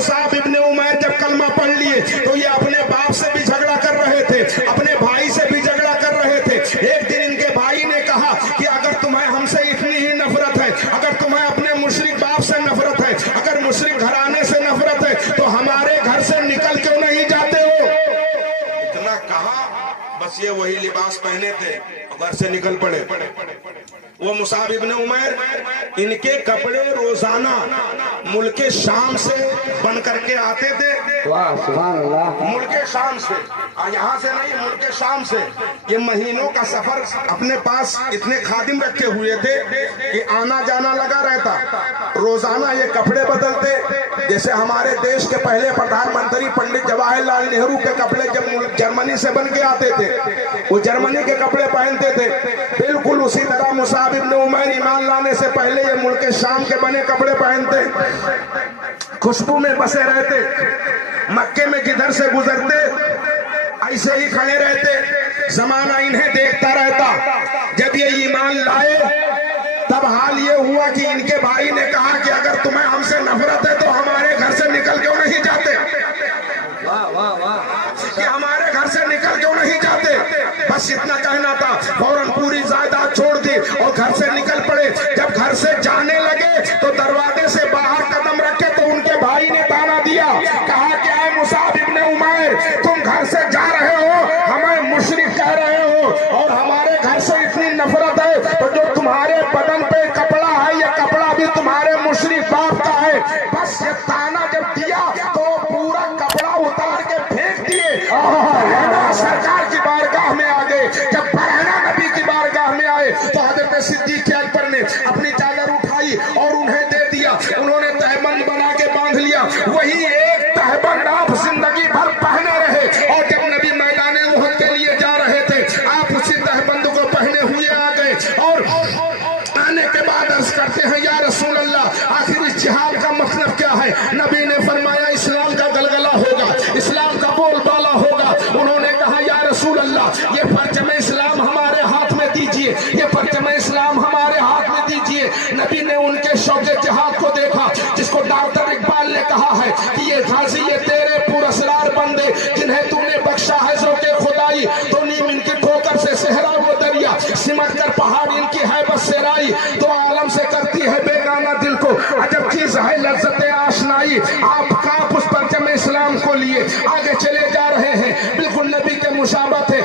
Musab इब्ने उमैर जब कलमा पढ़ लिए तो ये अपने बाप से भी झगड़ा कर रहे थे, अपने भाई से भी झगड़ा कर रहे थे। एक दिन इनके भाई ने कहा कि अगर तुम्हें हमसे इतनी ही नफरत है, अगर तुम्हें अपने मुशरिक बाप से नफरत है, अगर मुशरिक घराने से नफरत है, तो हमारे घर से निकल क्यों नहीं जाते हो? इतना कहा, बस ये वही लिबास पहने थे, घर से निकल पड़े। वो मुसाब इब्ने उमैर, इनके कपड़े रोजाना मुल्क शाम से बन करके आते थे। वाह सुभान अल्लाह। मुल्क शाम से, यहाँ से नहीं, मुल्क शाम से। ये महीनों का सफर अपने पास इतने खादिम रखे हुए थे कि आना जाना लगा रहता। रोजाना ये कपड़े बदलते। जैसे हमारे देश के पहले प्रधानमंत्री पंडित जवाहरलाल नेहरू के कपड़े जब जर्मनी से बन के आते थे, वो जर्मनी के कपड़े पहनते थे। बिल्कुल उसी तरह मुसाब इब्ने उमैर ईमान लाने से पहले ये मुल्क शाम के बने कपड़े पहनते, खुशबू में बसे रहते, मक्के में जिधर से गुजरते ऐसे ही खड़े रहते, जमाना इन्हें देखता रहता। जब ये ईमान लाए तब हाल ये हुआ कि इनके भाई ने कहा कि अगर तुम्हें हमसे नफरत है तो हमारे घर से निकल क्यों नहीं जाते? वाह वाह वाह। कि हमारे घर से निकल क्यों नहीं जाते? बस इतना कहना था। फौरन पूरी जायदाद छोड़ दी और घर से निकल पड़े। जब घर से जाने लगे तो दरवाजे से बाहर कदम रखे तो उनके भाई ने ताना दिया, कहा कि ऐ मुसाब इब्ने उमैर, तुम घर से जा रहे हो, हमें मुशरिक कह रहे हो और हमारे घर से इतनी नफरत है, तो जो तुम्हारे बदन पे कपड़ा है ये कपड़ा भी तुम्हारे मुशरिक बाप का है। बस ये ताना जब दिया तो पूरा कपड़ा उतार के फेंक दिए। सरकार की बारगाह में आ गए। जब बरहना नबी की बारगाह में आए तो हजरत सिद्दीक अकबर ने अपनी चादर उठाई और उन्हें दे दिया। उन्होंने तहबंद बना के बांध लिया। वही एक तहबंद आप जिंदगी भर पहने रहे और जब नबी मैदान उहद के लिए जा रहे थे आप उसी तहबंद को पहने हुए आ गए और आने के बाद अर्ज करते हैं, या रसूल अल्लाह, आखिर इस जिहाद का मतलब क्या है? नबी ने फरमाया, इस्लाम का गलगला होगा, इस्लाम का बोलबाला होगा। उन्होंने कहा, या रसूल अल्लाह, ये परचम इस्लाम हमारे हाथ में दीजिए, ये परचम इस्लाम हमारे हाथ में दीजिए। नबी ने उनके शौक़े जिहाद को देखा, जिसको डॉक्टर इकबाल ने कहा है कि ये गाजी, ये तेरे पुरस्कार बंदे जिन्हें तुमने बख्शा है ज़ौक़े खुदाई, तो नीम इनकी ठोकर से सहरा वो दरिया, सिमट कर पहाड़ इनकी है बस सेराई, तो आलम से करती है बेगाना दिल को अजब चीज है लज्जत आशनाई। आप कांप उस परचम इस्लाम को लिए आगे चले जा रहे हैं, बिल्कुल नबी के मुशाबत है।